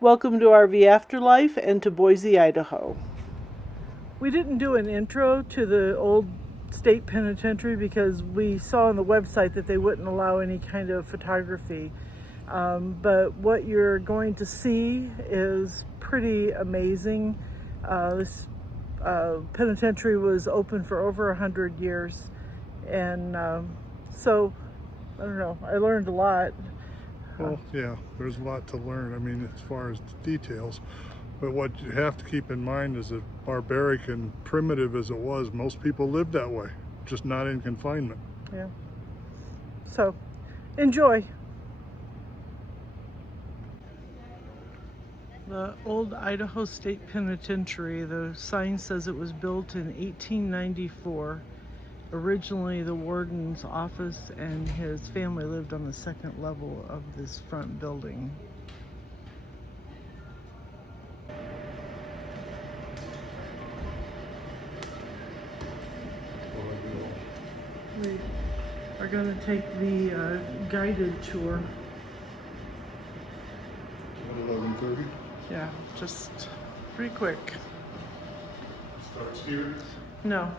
Welcome to RV Afterlife and to Boise, Idaho. We didn't do an intro to the old state penitentiary because we saw on the website that they wouldn't allow any kind of photography. But what you're going to see is pretty amazing. This penitentiary was open for over 100 years. And so, I don't know, I learned a lot. Well, yeah, there's a lot to learn, I mean, as far as the details. But what you have to keep in mind is that barbaric and primitive as it was, most people lived that way, just not in confinement. Yeah. So, enjoy. The old Idaho State Penitentiary, the sign says it was built in 1894. Originally, the warden's office and his family lived on the second level of this front building. We are going to take the guided tour. 11:30. Yeah, just pretty quick. Starts here. No.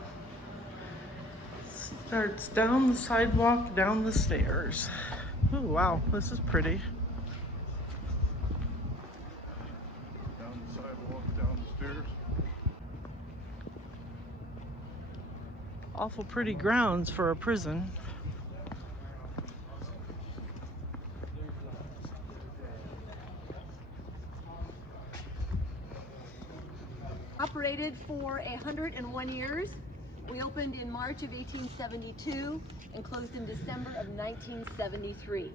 Starts down the sidewalk, down the stairs. Oh wow, this is pretty. Down the sidewalk, down the stairs. Awful pretty grounds for a prison. Operated for 101 years. We opened in March of 1872 and closed in December of 1973.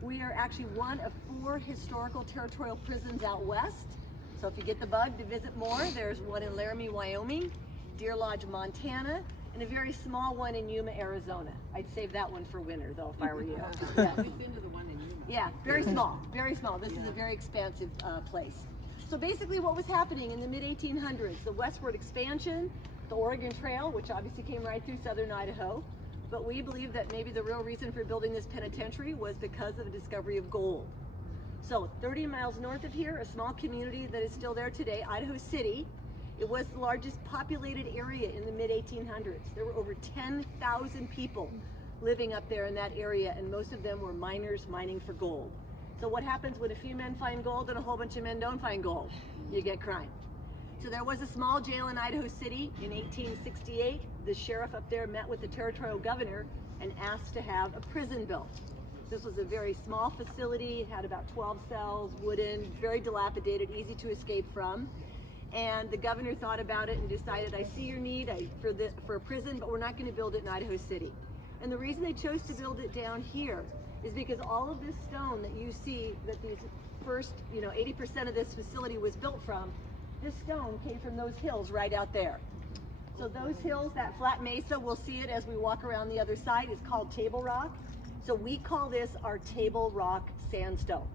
We are actually one of 4 historical territorial prisons out west. So if you get the bug to visit more, there's one in Laramie, Wyoming, Deer Lodge, Montana, and a very small one in Yuma, Arizona. I'd save that one for winter though, if I were you. Yes. We've been to the one in Yuma. Yeah, very small, very small. This is a very expansive place. So basically what was happening in the mid-1800s, the westward expansion, the Oregon Trail, which obviously came right through southern Idaho, but we believe that maybe the real reason for building this penitentiary was because of the discovery of gold. So 30 miles north of here, a small community that is still there today, Idaho City. It was the largest populated area in the mid-1800s. There were over 10,000 people living up there in that area, and most of them were miners mining for gold. So what happens when a few men find gold and a whole bunch of men don't find gold? You get crime. So there was a small jail in Idaho City in 1868. The sheriff up there met with the territorial governor and asked to have a prison built. This was a very small facility. It had about 12 cells, wooden, very dilapidated, easy to escape from. And the governor thought about it and decided, I see your need for a prison, but we're not going to build it in Idaho City. And the reason they chose to build it down here is because all of this stone that you see that these first, 80% of this facility was built from, this stone came from those hills right out there. So those hills, that flat mesa, we'll see it as we walk around the other side, is called Table Rock. So we call this our Table Rock sandstone.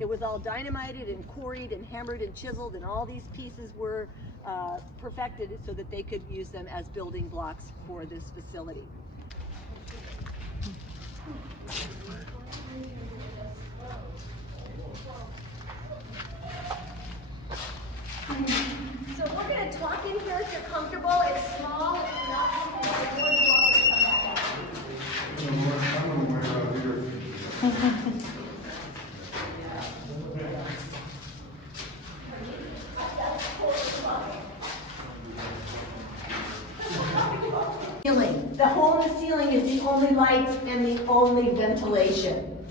It was all dynamited and quarried and hammered and chiseled, and all these pieces were perfected so that they could use them as building blocks for this facility. So we're going to talk in here if you're comfortable. It's small. If you're not comfortable, you're welcome to come back out. The hole in the ceiling is the only light and the only ventilation.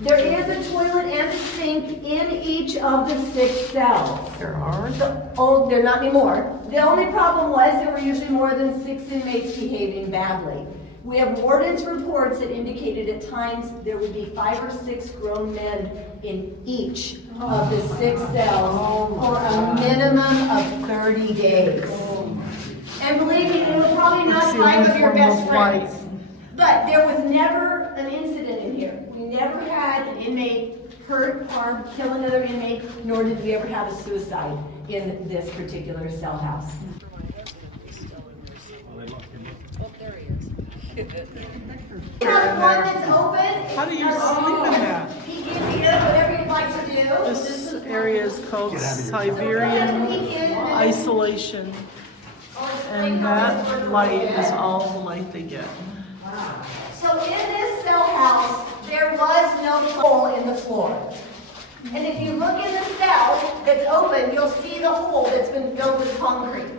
There is a toilet and a sink in each of the 6 cells. There are? They're not anymore. The only problem was there were usually more than 6 inmates behaving badly. We have warden's reports that indicated at times there would be 5 or 6 grown men in each of the 6 cells for a minimum of 30 days. And believe me, they were probably not 5 of your best friends. But there was never an incident in here. We never had an inmate hurt, harm, kill another inmate, nor did we ever have a suicide in this particular cell house. Oh, there he is. The one that's open. How do you sleep in that? Peek in here, whatever you'd like to do. This area is called Siberian isolation, and that light is all the light they get. So in this cell house, there was no hole in the floor. And if you look in the cell that's open, you'll see the hole that's been filled with concrete.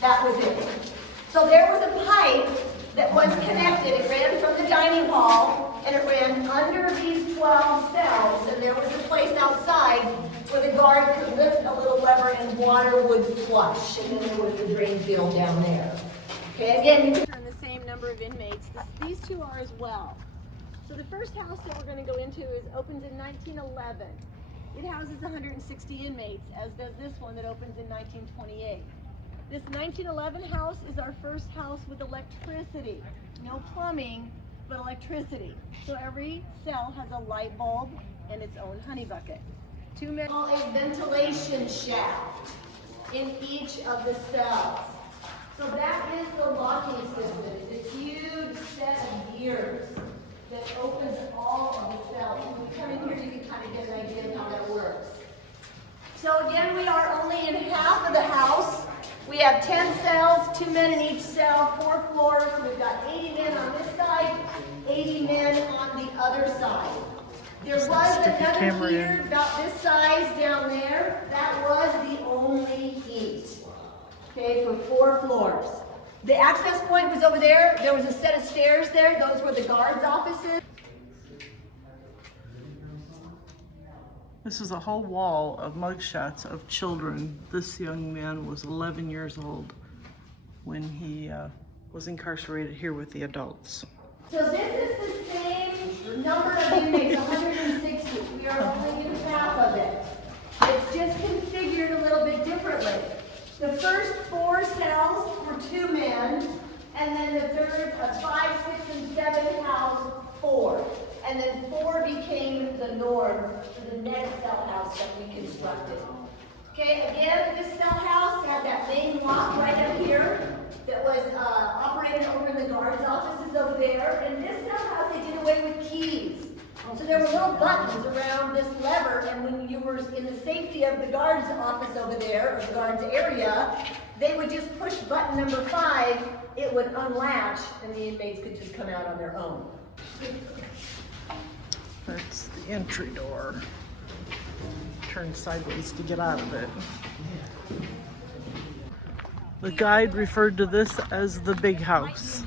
That was it. So there was a pipe that was connected. It ran from the dining hall, and it ran under these 12 cells, and there was a place outside where the guard could lift a little lever and water would flush, and then there was the drain field down there. Okay, again, you can turn the same number of inmates. These two are as well. So the first house that we're going to go into opens in 1911. It houses 160 inmates, as does this one that opens in 1928. This 1911 house is our first house with electricity. No plumbing, but electricity. So every cell has a light bulb and its own honey bucket. A ventilation shaft in each of the cells. So that is the locking system. It's a huge set of gears that opens all of the cells. When you come in here, you can kind of get an idea of how that works. So again, we are only in half of the house. We have 10 cells, 2 men in each cell, 4 floors. So we've got 80 men on this side, 80 men on the other side. There was another heater about this size down there. That was the only heat, okay, for 4 floors. The access point was over there. There was a set of stairs there. Those were the guards' offices. This is a whole wall of mugshots of children. This young man was 11 years old when he was incarcerated here with the adults. So this is the same number of inmates, 160. We are only in half of it. It's just configured a little bit differently. The first 4 cells were 2 men, and then the third, 5, 6, and 7 housed 4. And then 4 became the norm for the next cell house that we constructed. Okay, again, this cell house had that main lock right up here that was operated over in the guards' offices over there. And this cell house, they did away with keys. So there were little buttons around this lever, and when you were in the safety of the guards' office over there, or the guards' area, they would just push button number 5, it would unlatch, and the inmates could just come out on their own. That's the entry door. Turn sideways to get out of it. The guide referred to this as the big house.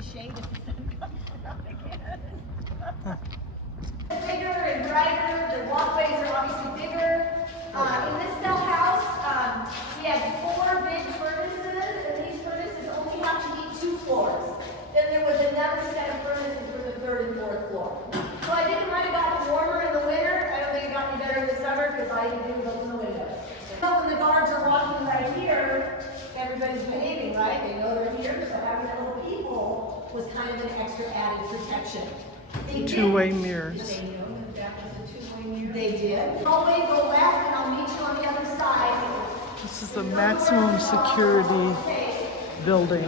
Bigger and brighter, the walkways are obviously bigger. In this cell house, we had 4 big furnaces, and these furnaces only have to heat 2 floors. Then there was another set of furnaces for the 3rd and 4th floor. So I think it might have gotten warmer in the winter. I don't think it got any better in the summer because all you can do is open the windows. So when the guards are walking right here, everybody's behaving, right? They know they're here, so having that little peephole was kind of an extra added protection. Two-way mirrors. They did. Hallway, go left, and I'll meet you on the other side. This is the maximum security building.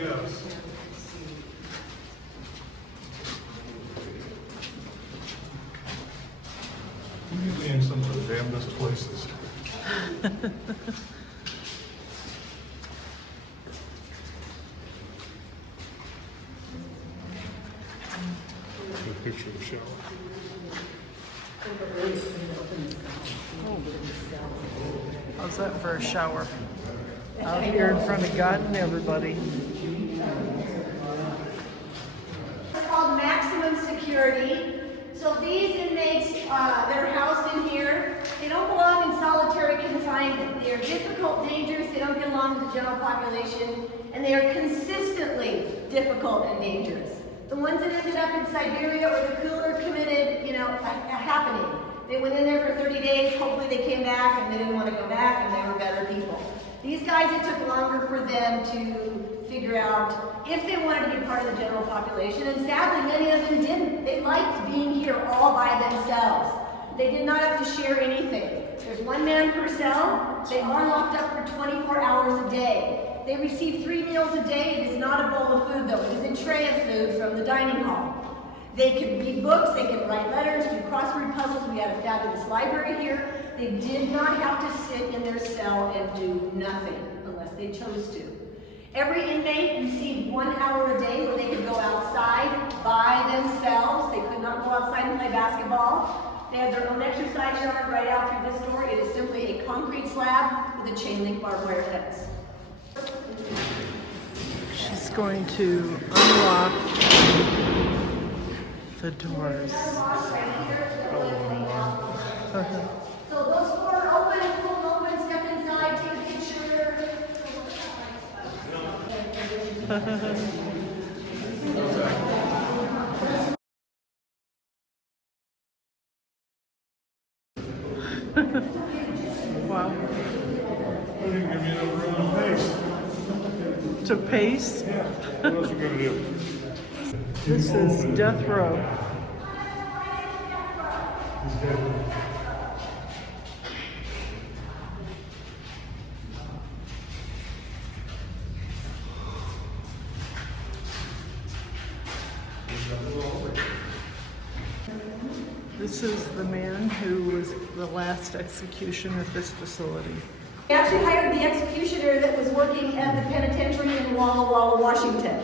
Yes. We be in some of the damnedest places. A picture of the shower. How's that for a shower? Out here in front of God and everybody. It's called maximum security. So these inmates that are housed in here, they don't belong in solitary confinement. They are difficult, dangerous, they don't get along with the general population, and they are consistently difficult and dangerous. The ones that ended up in Siberia or the cooler committed, a happening. They went in there for 30 days, hopefully they came back and they didn't want to go back and they were better people. These guys, it took longer for them to figure out if they wanted to be part of the general population, and sadly many of them didn't. They liked being here all by themselves. They did not have to share anything. There's 1 man per cell. They are locked up for 24 hours a day. They receive 3 meals a day. It is not a bowl of food though. It is a tray of food from the dining hall. They can read books, they can write letters, do crossword puzzles. We had a fabulous library here. They did not have to sit in their cell and do nothing unless they chose to. Every inmate received 1 hour a day where they could go outside by themselves. They could not go outside and play basketball. They had their own exercise yard right out through this door. It is simply a concrete slab with a chain link barbed wire fence. She's going to unlock the doors. So those 4 are open, pull them open, step inside, take a picture. Wow. They didn't give me enough room to pace. To pace? Yeah. What else you gonna do? This is death row. This is the man who was the last execution at this facility. We actually hired the executioner that was working at the penitentiary in Walla Walla, Washington.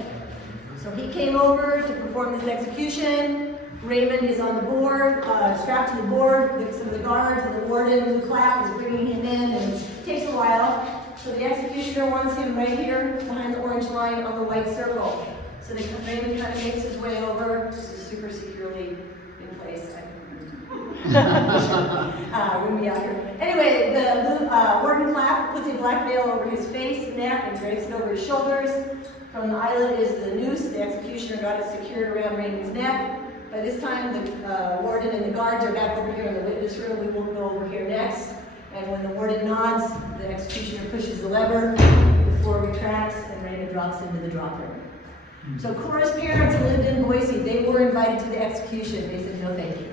So he came over to perform this execution. Raymond is on the board, strapped to the board with some of the guards, and the warden, Lou Clapp, is bringing him in, and it takes a while. So the executioner wants him right here behind the orange line on the white circle. So Raymond kind of makes his way over, super securely in place. Wouldn't be out here. Anyway, the warden Clapp puts a black veil over his face, neck, and drapes it over his shoulders. From the island is the noose. The executioner got it secured around Raymond's neck. By this time, the warden and the guards are back over here in the witness room. We will go over here next. And when the warden nods, the executioner pushes the lever, the floor retracts, and Raymond drops into the drop room. So Cora's parents lived in Boise. They were invited to the execution. They said no thank you.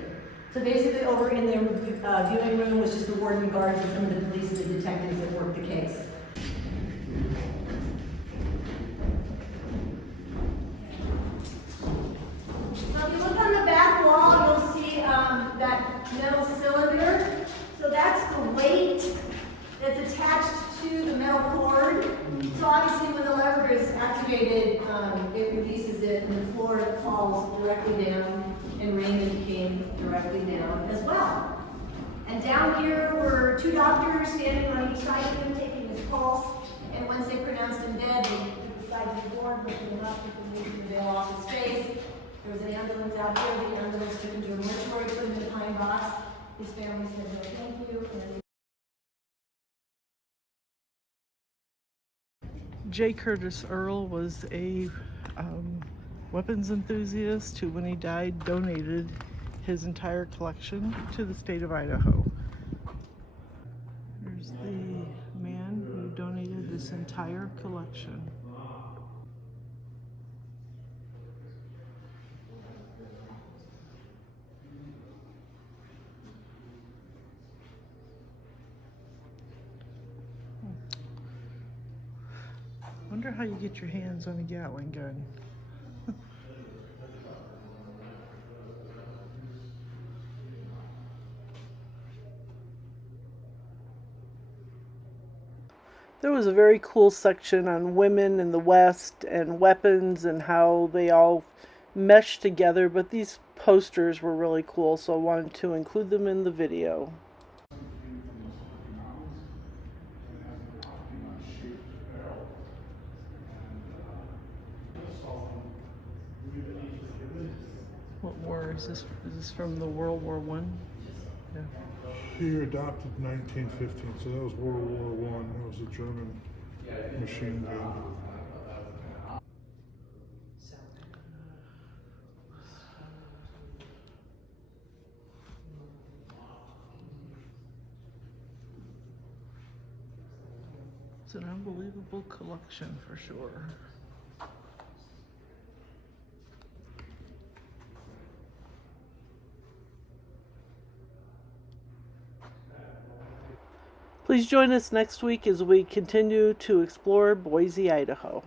So basically over in their viewing room was just the warden, guards, and some of the police and the detectives that worked the case. So if you look on the back wall, you'll see that metal cylinder. So that's the weight that's attached to the metal cord. So obviously when the lever is activated, it releases it and the floor falls directly down, and Raymond came directly down as well. And down here were 2 doctors standing on each side of him, taking his pulse, and once they pronounced him dead, they took the side of the board, lifted him up, took the veil off his face. There was an ambulance out here. The ambulance took him to a mortuary, put him in the pine box. His family said no thank you. And J. Curtis Earl was a weapons enthusiast who, when he died, donated his entire collection to the state of Idaho. Here's the man who donated this entire collection. Wonder how you get your hands on a Gatling gun. There was a very cool section on women in the West and weapons and how they all mesh together, but these posters were really cool, so I wanted to include them in the video. What war is this? Is this from the World War I? Yeah. He adopted 1915, so that was World War I. That was a German machine gun. It's an unbelievable collection for sure. Please join us next week as we continue to explore Boise, Idaho.